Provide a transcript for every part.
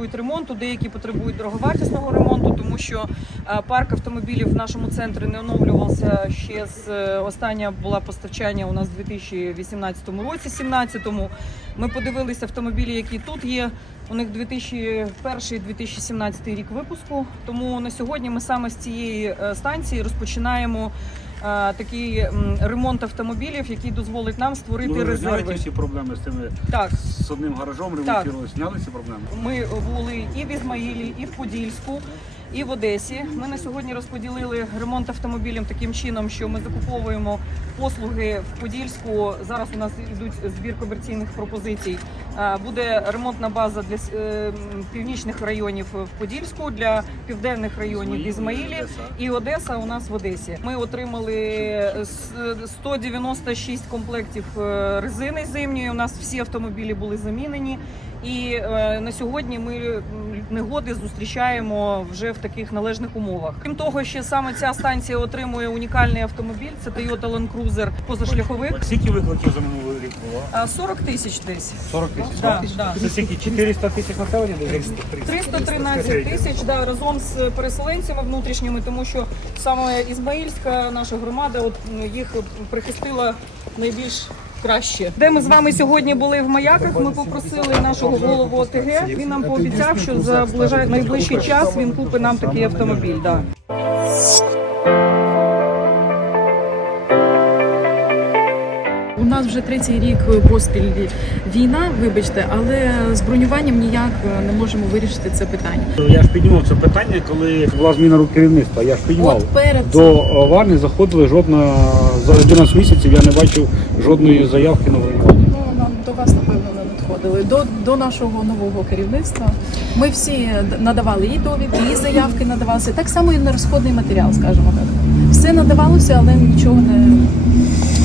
потребують ремонту, деякі потребують дороговартісного ремонту, тому що е, парк автомобілів в нашому центрі не оновлювався ще з е, остання була постачання у нас у 2018 році, 17-му. Ми подивилися автомобілі, які тут є. У них 2001-2017 рік випуску. Тому на сьогодні ми саме з цієї е, станції розпочинаємо е, такий м, ремонт автомобілів, який дозволить нам створити Ну, ви ті резерви. всі проблеми з тими Так, з одним гаражом ремонтували, зняли ці проблеми? ми були і в Ізмаїлі, і в Подільську, і в Одесі. Ми на сьогодні розподілили ремонт автомобілів таким чином, що ми закуповуємо послуги в Подільську. Зараз у нас йдуть збір комерційних пропозицій. Е, Буде ремонтна база для е, північних районів в Подільську, для південних районів Ізмаїлі. І Одеса у нас в Одесі. Ми отримали с- 196 комплектів е, резини зимньої. У нас всі автомобілі були замінені. І на сьогодні ми негоди зустрічаємо вже в таких належних умовах. Крім того, ще саме ця станція отримує унікальний автомобіль. Це Toyota Land Cruiser позашляховик. Скільки викликів за минулий рік було? А, 40 тисяч десь. 40 тисяч. Да, да. Це скільки? 400 тисяч населення? 313 тисяч да, разом з переселенцями внутрішніми, тому що саме Ізмаїльська наша громада от, їх прихистила найбільш краще. Де ми з вами сьогодні були в маяках, ми попросили нашого голову ОТГ. Він нам пообіцяв, що за найближчий час він купить нам такий автомобіль. Да. Нас вже третій рік поспіль війна, вибачте, але з бронюванням ніяк не можемо вирішити це питання. Я ж піднімав це питання, коли була зміна рук керівництва. Я ж піднімав. Перед До Варни заходили жодна за 11 місяців. Я не бачив жодної заявки на бронювання. Ну, нам до вас напевно не надходили. До, до нашого нового керівництва ми всі надавали і довідки, і заявки надавалися. Так само і на розходний матеріал, скажімо так. Все надавалося, але нічого не,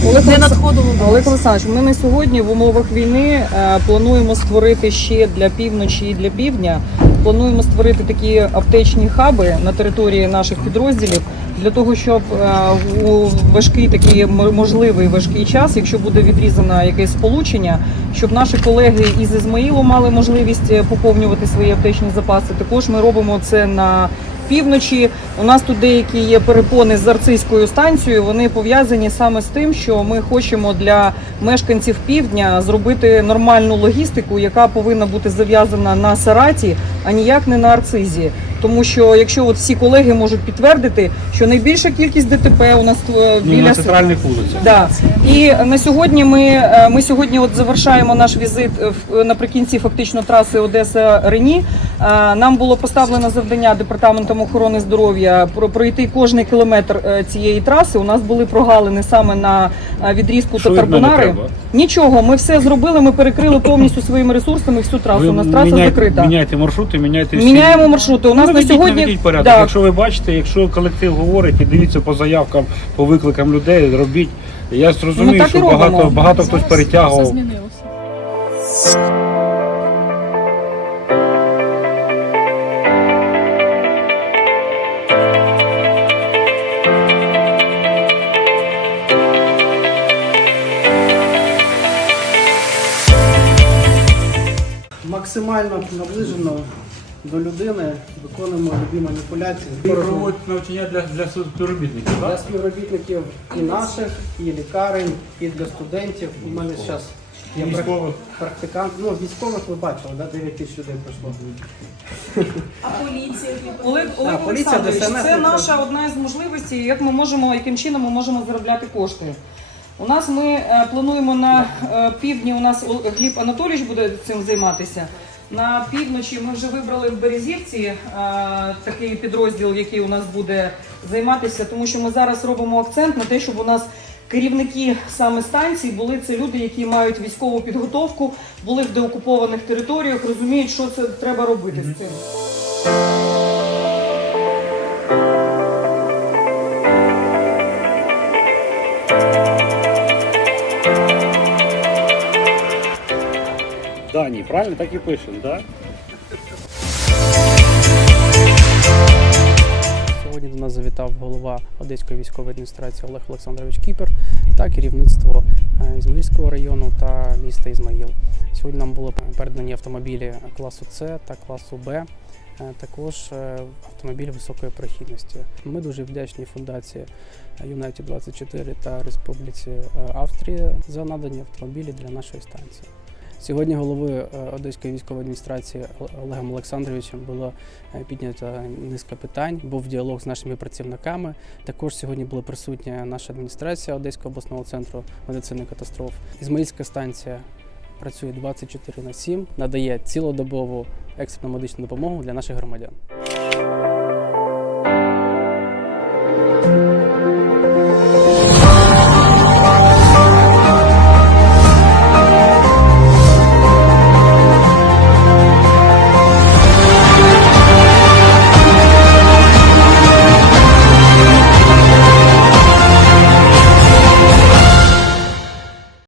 Олег не надходило Олег. Олександрович, ми на сьогодні в умовах війни е, плануємо створити ще для півночі і для півдня. Плануємо створити такі аптечні хаби на території наших підрозділів для того, щоб е, у важкий такий можливий важкий час, якщо буде відрізано якесь сполучення, щоб наші колеги із Ізмаїлу мали можливість е, поповнювати свої аптечні запаси. Також ми робимо це на півночі. У нас тут деякі є перепони з арцизькою станцією. Вони пов'язані саме з тим, що ми хочемо для мешканців півдня зробити нормальну логістику, яка повинна бути зав'язана на Сараті, а ніяк не на арцизі. Тому що якщо от всі колеги можуть підтвердити, що найбільша кількість ДТП у нас е, Ну, біля на центральних вулицях. Да. І на сьогодні ми, е, ми сьогодні от завершаємо наш візит е, в- наприкінці фактично траси Одеса Рені. Е, Нам було поставлено завдання департаментом охорони здоров'я про- пройти кожний кілометр е, цієї траси. У нас були прогалини саме на е, відрізку Що від мене Татарбунари. треба? Нічого, ми все зробили. Ми перекрили повністю своїми ресурсами всю трасу. У нас траса міняєте, закрита. міняєте маршрути, міняєте всі- Міняємо маршрути. У нас Ну, на наведіть- сьогодні наведіть порядок. Да. Якщо ви бачите, якщо колектив говорить і дивіться по заявкам, по викликам людей, робіть. Я зрозумію, Ну, так і що робимо. багато, багато хтось Зараз все перетягував. змінилося. максимально наближено до людини, виконуємо любі маніпуляції. Ви проводите навчання для, для співробітників, Для співробітників і наших, і лікарень, і для студентів. У мене зараз є Військових. практикант. Ну, військових ви бачили, да? 9 тисяч людей пройшло. Олег, Олег А, поліція, Олександрович, ДСНС, це наша одна із можливостей, як ми можемо, яким чином ми можемо заробляти кошти. У нас ми е, плануємо на е, півдні. У нас Ол- Гліб Анатолійович буде цим займатися. На півночі ми вже вибрали в Березівці е, такий підрозділ, який у нас буде займатися, тому що ми зараз робимо акцент на те, щоб у нас керівники саме станцій були це люди, які мають військову підготовку, були в деокупованих територіях, розуміють, що це треба робити з цим. Дані, правильно так і пишемо, так? Сьогодні до нас завітав голова Одеської військової адміністрації Олег Олександрович Кіпер та керівництво е, Ізмаїльського району та міста Ізмаїл. Сьогодні нам були передані автомобілі класу С та класу Б. е, Також е, автомобіль високої прохідності. Ми дуже вдячні фундації United 24 та Республіці Австрія за надані автомобілі для нашої станції. Сьогодні головою е, Одеської військової адміністрації Олегом Олександровичем було е, піднято низка питань. Був діалог з нашими працівниками. Також сьогодні була присутня наша адміністрація Одеського обласного центру медицини катастроф. Ізмаїльська станція працює 24 на 7, надає цілодобову екстрену медичну допомогу для наших громадян.